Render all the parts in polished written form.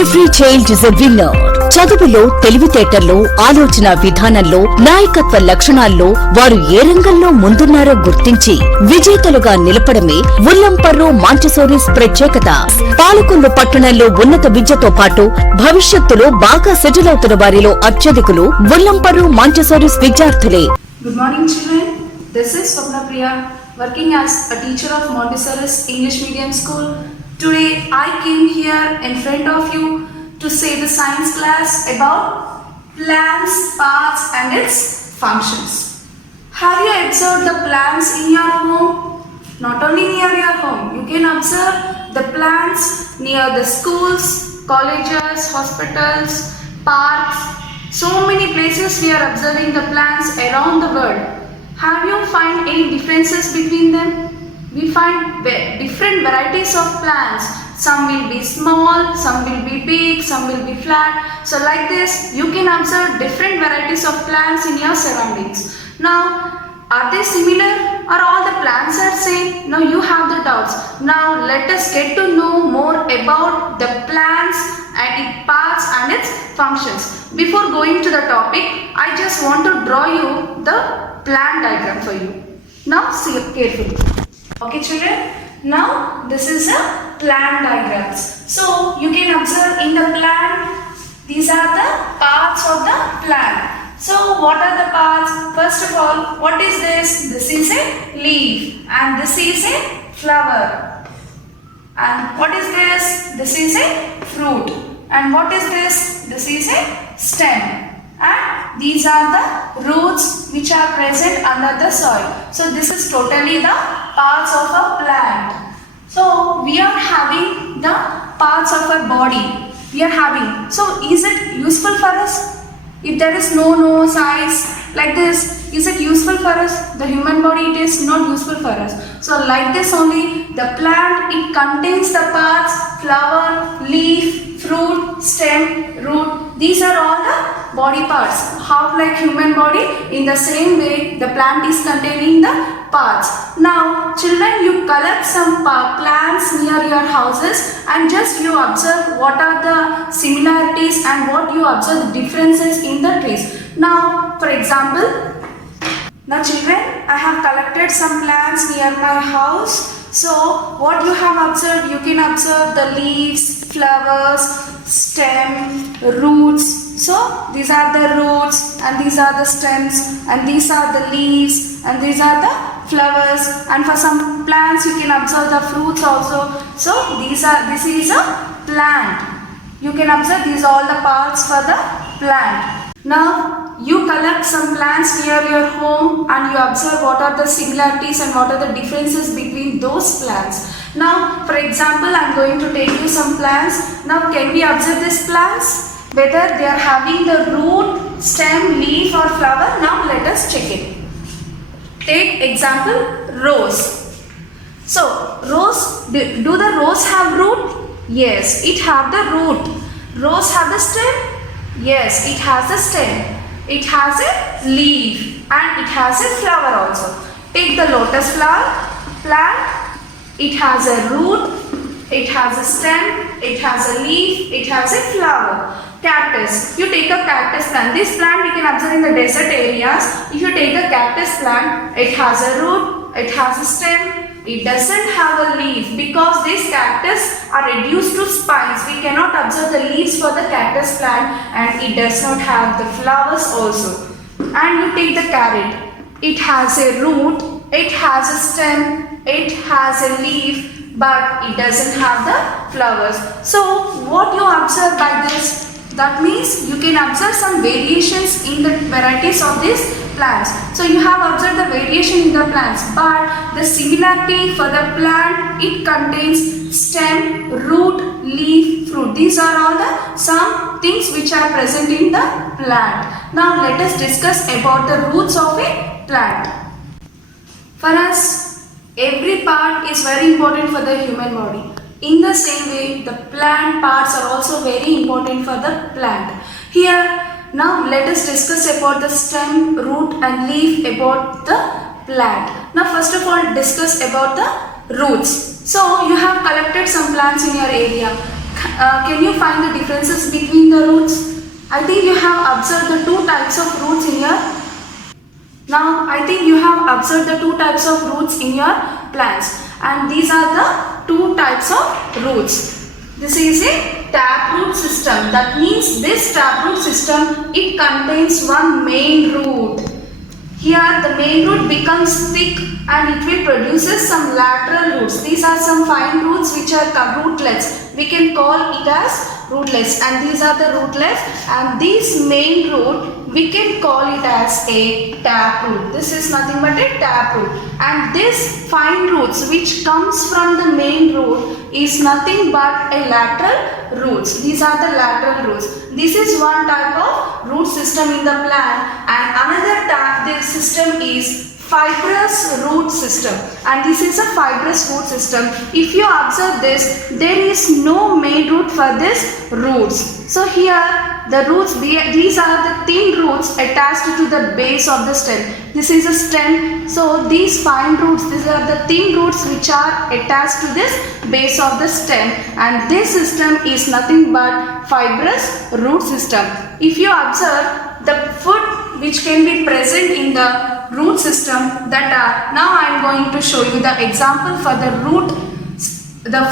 Every child is a winner. చదువులో, తెలివితేటల్లో, ఆలోచన విధానంలో, నాయకత్వ లక్షణాల్లో వారు ఏ రంగంలో ముందున్నారో గుర్తించి విజేతలుగా నిలపడమే ఉల్లంపర్రు మాంటిసోరీస్ ప్రత్యేకత. పాలకొల్లు పట్టణంలో ఉన్నత విద్యతో పాటు భవిష్యత్తులో బాగా సెటిల్ అవుతున్న వారిలో అత్యధికులు ఉల్లంపర్రు మాంటిసోరీస్ విద్యార్థులే. Good morning children. This is Swapna Priya, working as a teacher of Montessori's English Medium School. Today I came here in front of you to say the science class about plants, parts and its functions. Have you observed the plants in your home? Not only near your home, you can observe the plants near the schools, colleges, hospitals, parks. So many places we are observing the plants around the world. Have you find any differences between them? We find different varieties of plants. Some will be small, some will be big, some will be flat. So like this, you can observe different varieties of plants in your surroundings. Now, are they similar or all the plants are same? Now you have the doubts. Now let us get to know more about the plants and its parts and its functions. Before going to the topic, I just want to draw you the plant diagram for you. Now see it carefully. Okay children, now this is a plant diagrams. So you can observe in the plant, these are the parts of the plant. So what are the parts? First of all, what is this? This is a leaf and this is a flower. And what is this? This is a fruit. And what is this? This is a stem. And these are the roots which are present under the soil. So this is totally the parts of a plant. So we are having the parts of our body. We are having. So is it useful for us? If there is no nose, eyes like this, is it useful for us? The human body, it is not useful for us. So like this only, the plant, it contains the parts, flower, leaf, fruit, stem, root. These are all the body parts. How like human body, in the same way the plant is containing the parts. Now children, you collect some plants near your houses and just you observe what are the similarities and what you observe the differences in the trees. Now for example, now children, I have collected some plants near my house. So what you have observed, you can observe the leaves, flowers, stem, roots. So these are the roots and these are the stems and these are the leaves and these are the flowers, and for some plants you can observe the fruits also. So this is a plant. You can observe these are all the parts for the plant. Now you collect some plants near your home and you observe what are the similarities and what are the differences between those plants. Now for example, I am going to take you some plants. Now can we observe these plants, whether they are having the root, stem, leaf or flower? Now let us check it. Take example, rose. So rose, do the rose have root? Yes, it have the root. Rose have the stem? Yes, it has a stem. It has a leaf and it has a flower also. Take the lotus flower plant. It has a root, it has a stem, it has a leaf, it has a flower. Cactus. You take a cactus plant. This plant we can observe in the desert areas. If you take the cactus plant, it has a root, it has a stem, it doesn't have a leaf because these cactus are reduced to spines. We cannot observe the leaves for the cactus plant and it does not have the flowers also. And you take the carrot. It has a root, it has a stem, it has a leaf, but it doesn't have the flowers. So what you observe by this? That means you can observe some variations in the varieties of these plants. So you have observed the variation in the plants, but the similarity for the plant, it contains stem, root, leaf, fruit. These are all the some things which are present in the plant. Now let us discuss about the roots of a plant. For us, every part is very important for the human body. In the same way, the plant parts are also very important for the plant. Here, now let us discuss about the stem, root and leaf about the plant. Now first of all, discuss about the roots. So you have collected some plants in your area. Can you find the differences between the roots? I think you have observed the two types of roots in your. Now I think you have observed the two types of roots in your plants, and these are the two types of roots. This is a taproot system. That means this taproot system, it contains one main root. Here the main root becomes thick and it will produces some lateral roots. These are some fine roots which are rootlets. We can call it as rootlets, and these are the rootlets, and this main root we can call it as a taproot. This is nothing but a taproot, and this fine roots which comes from the main root is nothing but a lateral roots. These are the lateral roots. This is one type of root system in the plant, and another type this system is fibrous root system, and this is a fibrous root system. If you observe this, there is no main root for this roots. So here the roots, these are the thin roots attached to the base of the stem. This is a stem, so these fine roots, these are the thin roots which are attached to this base of the stem, and this system is nothing but fibrous root system. If you observe the food which can be present in the root system, that are, now I am going to show you the example for the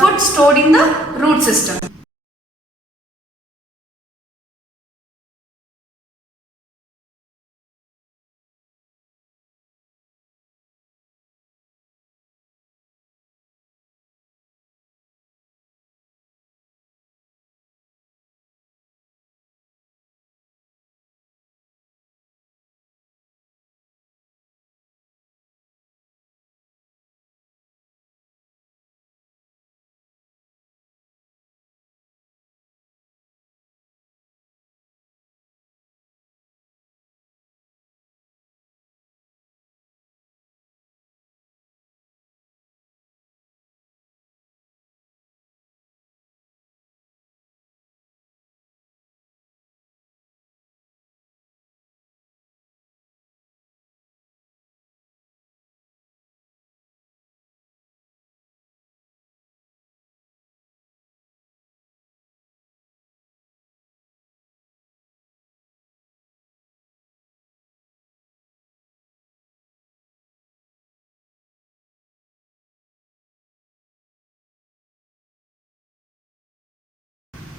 food stored in the root system.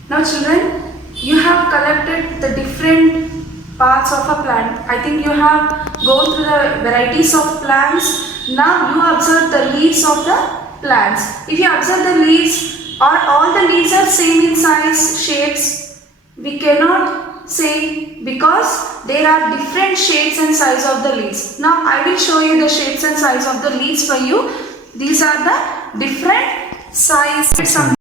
Now children, you have collected the different parts of a plant. I think you have gone through the varieties of plants. Now you observe the leaves of the plants. If you observe the leaves, or all the leaves are same in size, shapes, we cannot say, because there are different shapes and size of the leaves. Now I will show you the shapes and size of the leaves for you. These are the different sizes.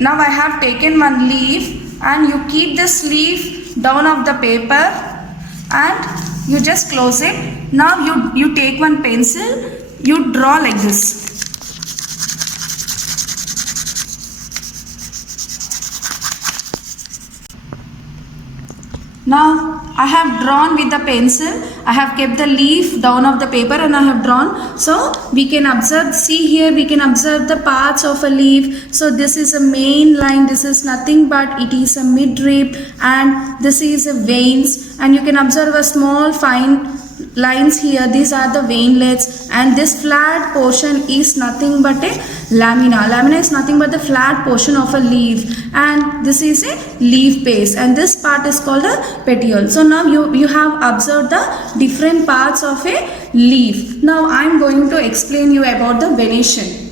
Now I have taken one leaf and you keep this leaf down of the paper and you just close it. Now you take one pencil, you draw like this. Now I have drawn with the pencil, I have kept the leaf down of the paper and I have drawn. So we can observe, see here we can observe the parts of a leaf. So this is a main line, this is nothing but it is a midrib, and this is a veins, and you can observe a small fine lines here. These are the veinlets, and this flat portion is nothing but a lamina. Lamina is nothing but the flat portion of a leaf, and this is a leaf base, and this part is called a petiole. So now you have observed the different parts of a leaf. Now I am going to explain you about the venation.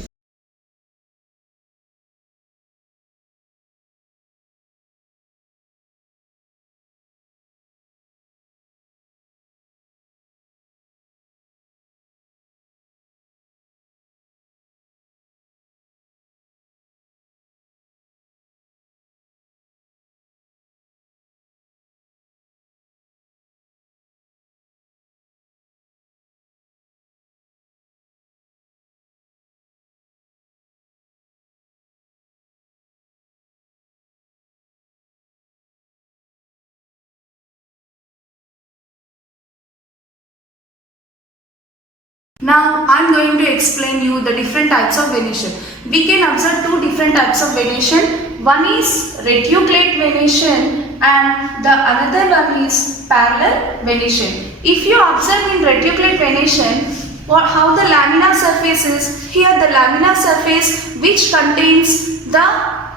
Now I am going to explain you the different types of venation. We can observe two different types of venation. One is reticulate venation and the another one is parallel venation. If you observe in reticulate venation, how the lamina surface is, here the lamina surface which contains the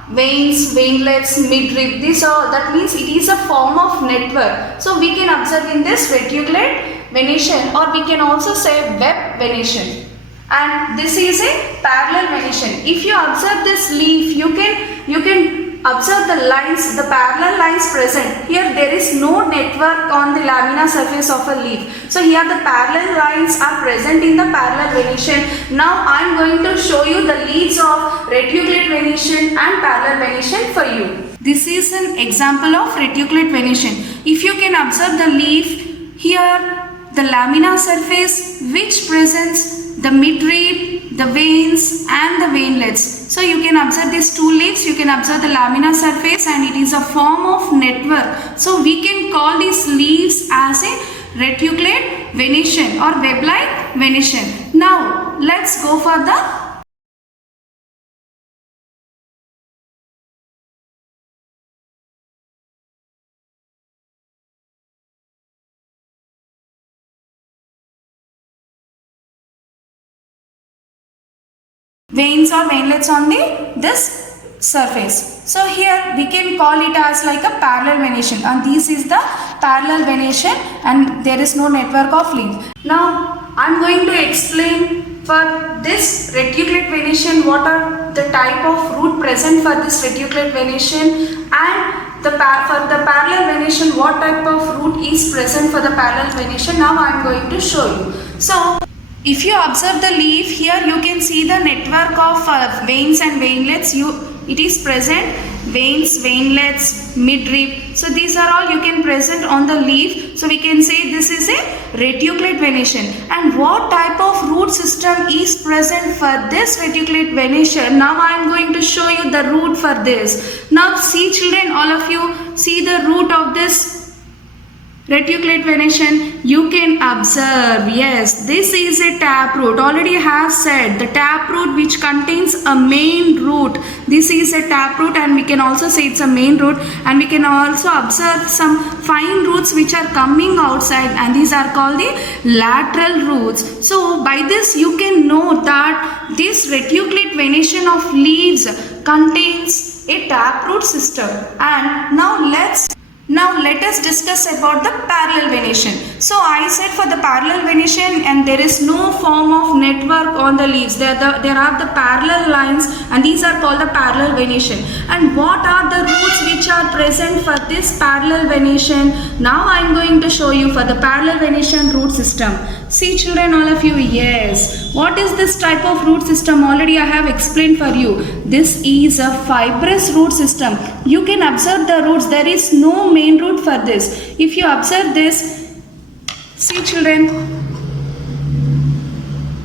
veins, veinlets, midrib, this all, that means it is a form of network. So we can observe in this reticulate venation, or we can also say web venation, and this is a parallel venation. If you observe this leaf, you can observe the lines, the parallel lines present. Here there is no network on the lamina surface of a leaf. So here the parallel lines are present in the parallel venation. Now I am going to show you the leaves of reticulate venation and parallel venation for you. This is an example of reticulate venation. If you can observe the leaf, here the lamina surface which presents the midrib, the veins and the veinlets. So you can observe these two leaves, you can observe the lamina surface, and it is a form of network. So we can call these leaves as a reticulate venation or web-like venation. Now let's go for the veins or veinlets on this surface. So here we can call it as like a parallel venation, and this is the parallel venation, and there is no network of leaves. Now I am going to explain for this reticulate venation what are the type of root present for this reticulate venation, and for the parallel venation what type of root is present for the parallel venation. Now I am going to show you. So if you observe the leaf, here you can see the network of veins and veinlets. It is present, veins, veinlets, midrib. So these are all you can present on the leaf. So we can say this is a reticulate venation. And what type of root system is present for this reticulate venation? Now I am going to show you the root for this. Now see children, all of you, see the root of this reticulate venation. You can observe, yes, this is a taproot. Already I have said the taproot which contains a main root. This is a taproot, and we can also say it's a main root, and we can also observe some fine roots which are coming outside, and these are called the lateral roots. So by this you can know that this reticulate venation of leaves contains a taproot system. And now let us discuss about the parallel venation. So I said for the parallel venation, and there is no form of network on the leaves. There are the parallel lines, and these are called the parallel venation. And what are the roots which are present for this parallel venation? Now I am going to show you for the parallel venation root system. See children, all of you, yes. What is this type of root system? Already I have explained for you. This is a fibrous root system. You can observe the roots. There is no main root for this. If you observe this, see children.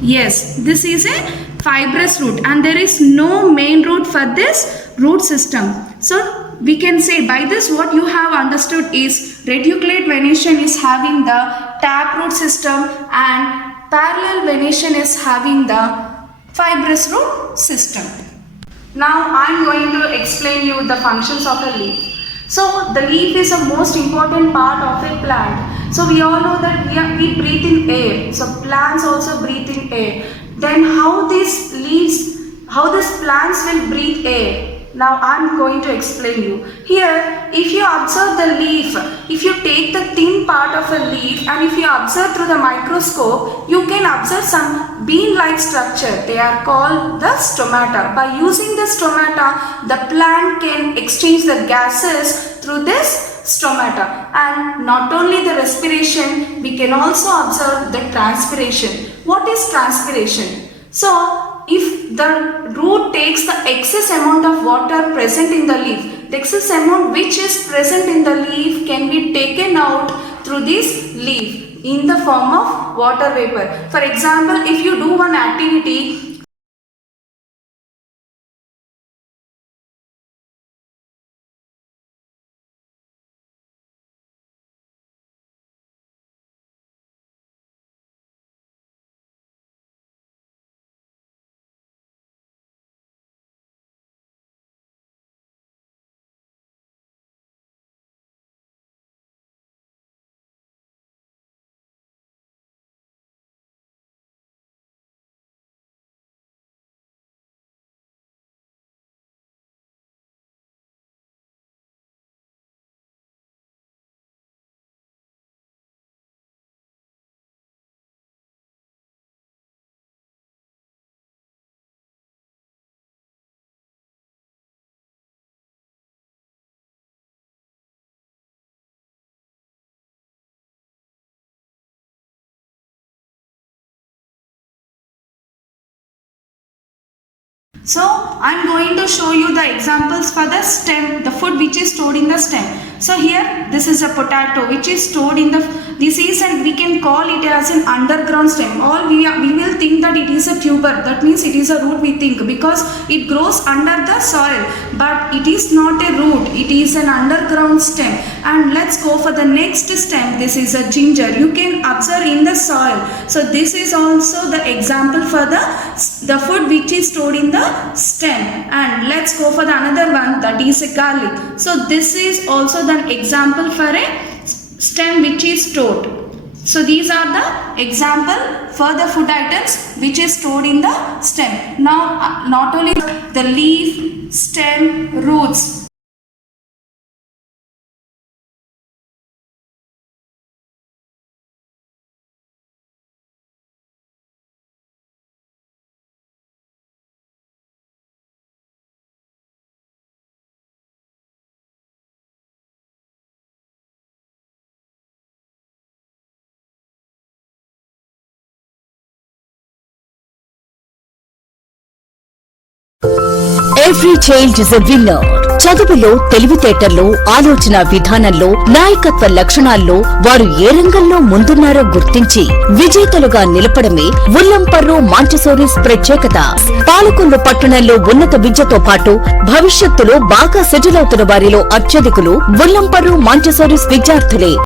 Yes, this is a fibrous root and there is no main root for this root system. So we can say by this what you have understood is reticulate venation is having the taproot system and parallel venation is having the fibrous root system. Now I am going to explain you the functions of a leaf. So the leaf is a most important part of a plant. So we all know that we breathe in air. So plants also breathe in air. Then how these plants will breathe air? Now I am going to explain you. Here, if you observe the leaf, if you take the thin part of a leaf and if you observe through the microscope, you can observe some bean-like structure. They are called the stomata. By using the stomata, the plant can exchange the gases through this stomata. And not only the respiration, we can also observe the transpiration. What is transpiration? So, if the root takes the excess amount of water present in the leaf, the excess amount which is present in the leaf can be taken out through this leaf in the form of water vapor. For example, if you do one activity, so I am going to show you the examples for the stem, the food which is stored in the stem. So here this is a potato which is stored in the disease and we can call it as an underground stem. All we will think that it is a tuber, that means it is a root we think because it grows under the soil, but it is not a root, it is an underground stem. And let's go for the next stem. This is a ginger. You can observe in the soil. So this is also the example for the food which is stored in the stem. And let's go for the another one, that is a garlic. So this is also the example for a stem which is stored. So these are the example for the food items which is stored in the stem. Now not only the leaf, stem, roots. Every child is a winner. చదువులో తెలివితేటల్లో ఆలోచన విధానంలో నాయకత్వ లక్షణాల్లో వారు ఏ రంగంలో ముందున్నారో గుర్తించి విజేతలుగా నిలపడమే ఉల్లంపర్రు మాంటిసోరీస్ ప్రత్యేకత. పాలకొల్లు పట్టణంలో ఉన్నత విద్యతో పాటు భవిష్యత్తులో బాగా సెటిల్ అవుతున్న వారిలో అత్యధికులు ఉల్లంపర్రు మాంటిసోరీస్ విద్యార్థులే.